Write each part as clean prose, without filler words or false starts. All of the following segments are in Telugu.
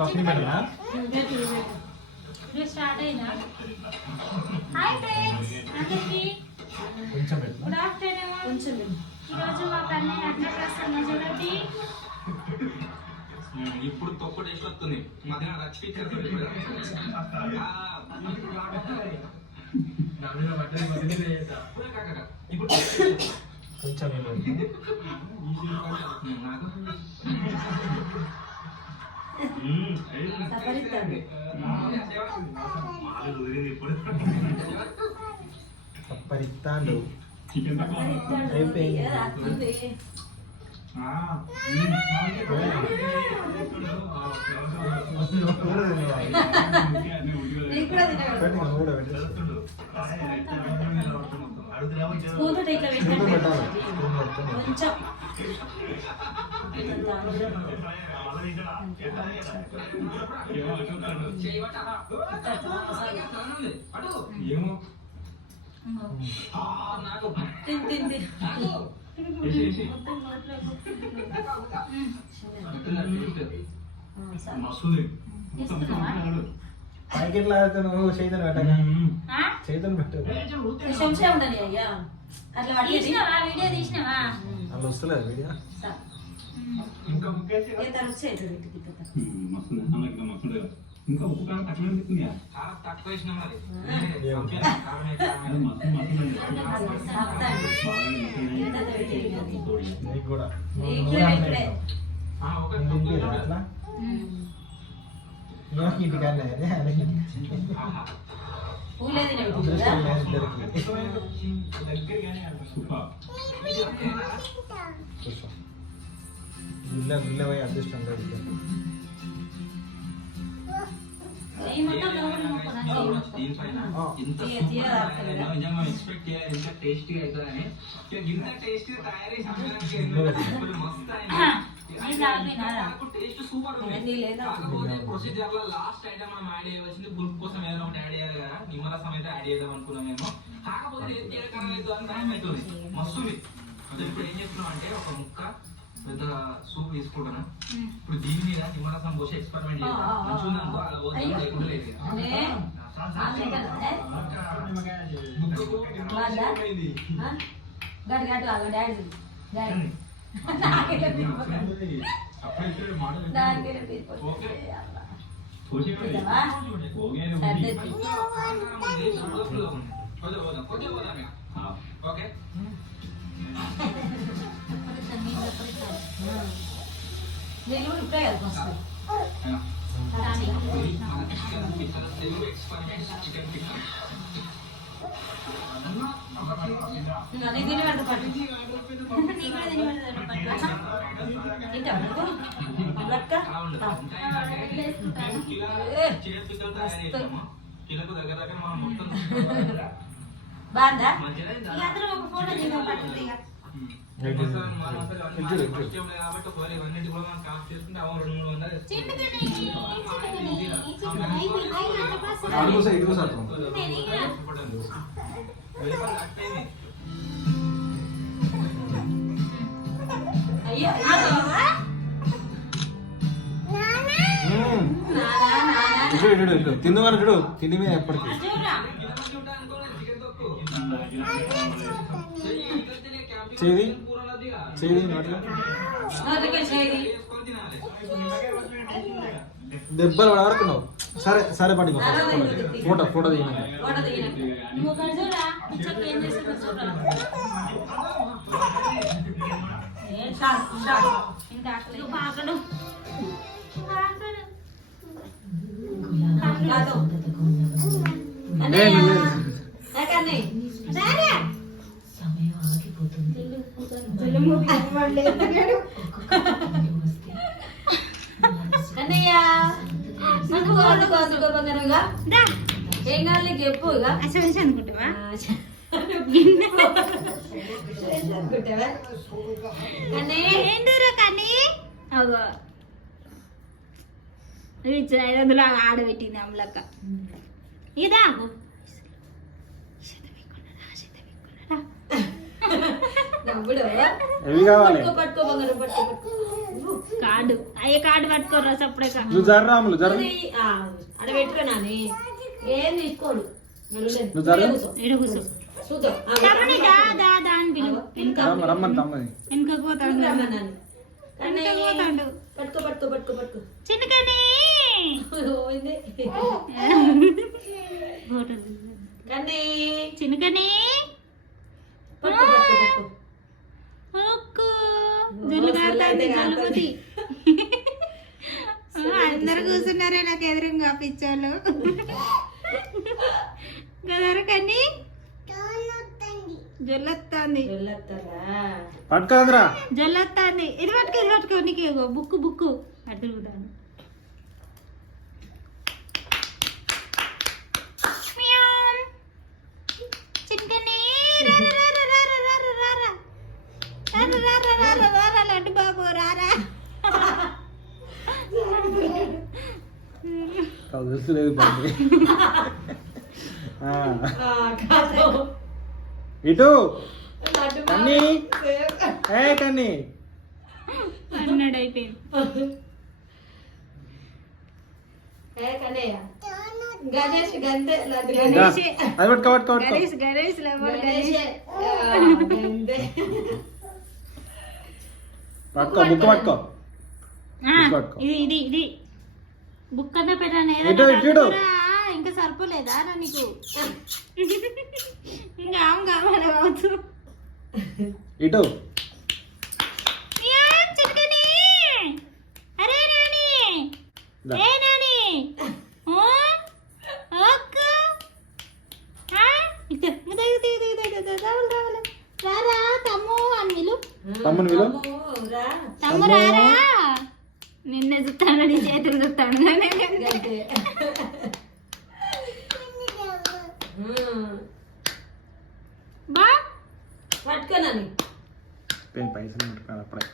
పక్కన పెట్టనా వీడియో స్టార్ట్ అయిందా? హాయ్ ఫ్రెండ్స్ అందరికీ కొంచెం పెట్టనా గుడ్ ఆఫ్టర్నూన్. కొంచెం ఈరోజు మా కన్నీ అట్లా చేస్తాను చూడండి. ఇప్పుడు తొక్కు టేస్ట్ వస్తుంది మధ్య రచ్చిపించారు ఇప్పుడు కొంచెం సప్పరిస్తాండు అయిపోయింది కొంచెం ప్యాకెట్లు ఆడితే నువ్వు చేతులు పెట్టగా చేతులు పెట్టు ఉండని అయ్యా అట్లా తీసినావా వీడియో తీసినావా? అలా వస్తలేదు వీడియో ఇంకా ఉప్పు కారం తక్కువ అనిపిస్తుంది చాలా తక్కువ వేసినా మరి నీకు కూడా అట్లా ఇంటికన్నా గుళ్ళ పోయి అదృష్టం నిజంగా ఎక్స్పెక్ట్ చేయాలి ఇంత టేస్టీ అవుతుందని ఇంత టేస్టీ తయారీ మస్తు టేస్ట్ సూపర్ ఉంది. కాకపోతే ప్రొసీజర్ లో లాస్ట్ ఐటమ్ మనం యాడ్ చేయవలసింది పులుపు కోసం ఏదైనా ఒకటి యాడ్ చేయాలి కదా. నిమ్మరసం అయితే యాడ్ చేద్దాం అనుకున్నాం మేము. కాకపోతే ఏం చేయడం అవుతుంది టైం అవుతుంది మస్తుంది. అసలు ఇప్పుడు ఏం చెప్తున్నాం అంటే ఒక ముక్క పెద్ద సూప్ తీసుకుంటాను. ఇప్పుడు దీని మీద నిమ్మరసం పోసి ఎక్స్పెరిమెంట్ చేస్తాం. మంచిగా అనుకో అలా పోతే లేకుండా లేదు. ఓకే కిలోకు దగ్గర దగ్గర మనం మొత్తం బాగుందా అందరూ ఒక ఫోటో దిగం పట్టుకుంటే కాబట్టి ఒకవేళ ఇవన్నీ కూడా మనం కాస్ట్ చేసుకుంటే అవును 200 తిందుమని చూడు తిండి మీద ఎప్పటికీ చేది చేది దెబ్బలు పడవరుకున్నావు. సరే సరే పడి ఫోటో ఫోటో దిగినాక సమయం ఆగిపోతుంది. ఏం కావాలి నీకు చెప్పు. అనుకుంటావా కానీ 500 ఆడబెట్టింది అమ్మలక్క. ఇదా ఎవి కావాలి పట్టుకో బంగారం పట్టుకో. కార్డు అయ్యే కార్డు పట్టుకోరా సప్పుడే నువ్వు జర్ర రాములు జర్ర అక్కడ పెట్టుకున్నాని ఏం తీసుకోడు నువ్వు జర్ర ఈడ కూర్చో చూద్దాం తమ్ముని దా దా దా అని పిలువు రమ్మని తమ్మని వెనుకకు పోతాడు రమ్మన్నాను వెనుకకు పోతాడు పట్టుకో పట్టుకో పట్టుకో పట్టుకో చిన్నకని పోయింది కన్నీ చిన్నకని పట్టుకో పట్టుకో పట్టుకో ఒక్కు జల్లు కారుతుంది జలుబుది అందరు కూర్చున్నారే నాకు ఎదురుగా పిచ్చోళ్ళు కదరా కన్నీ జల్లొత్తాంది వెళ్ళొస్తారా పట్టుకోదురా జల్లొత్తాంది ఇది పట్టుకో నీకు ఇగో బుక్కు అడుగుతాను చిన్నకని లడ్డు బాబు రారా తెలుసులేదు కాదు ఇటు లడ్డు కన్నీ ఏ కన్నీ అన్నాడు అయిపోయింది ఏ కన్నయ్య గణేష్ గంతే లడ్డు దా, గణేషే. అది పట్టుకో పట్టుకో పట్టుకో గణేష్ లేవాడు గణేషే గంతే పట్టుకో బుక్ పట్టుకో పట్టుకో. ఇది బుక్ అన్న పెట్టాను ఇటు, ఇటు. ఇంకా సరిపోలేదా రా నీకు ఇంకా ఆమె కావాలి కావచ్చు ఇటు చిన్నకని అరే నాని దా. ఏ నాని ఓ ఒక్క రారా తమ్ము అని విలు తమ్ముని విలు. రా తమ్ము రారా నిన్నే చూస్తాను నీ చేతులు చూస్తాను గంతే బా పట్టుకోనని పెన్ పైసలు పట్టుకున్నాను అప్పుడే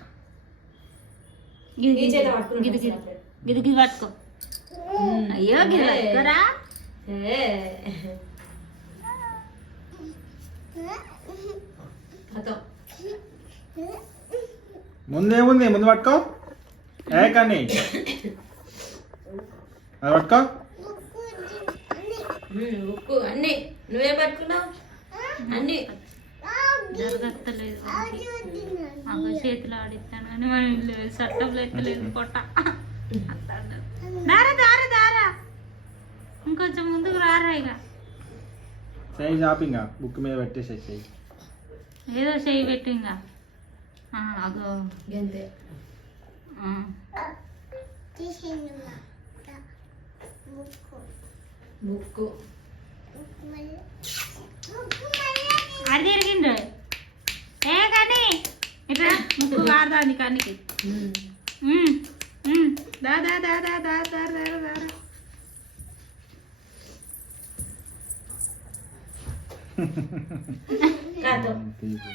ఈ చేత పట్టుకున్నాను గిది పట్టుకో అయ్యో గిది పట్టుకోరా ముందేముంది ముందు పట్టుకో ఏ కానీ అది పట్టుకో ఉక్కు అన్ని నువ్వేం పట్టుకున్నావు అన్ని జరగత్తలేదు అబ్బా చేతులు ఆడిస్తాను కానీ మనం చట్టంలో ఎత్తలేదు పొట్ట దారా దారా దారా ఇంకొంచెం ముందుకు రారా ఇక చేయి షాపింగ్ బుక్ మీద పెట్టేసే చెయ్యి ఏదో చేయి పెట్టు ఇంకా అగో గంతే ముక్కు అది తిరిగిండు ఏ కానీ ఇట్లా ముక్కు వాడదాంది కన్నికి దా దా దా దా దా దా దా దా కాదు తీసి.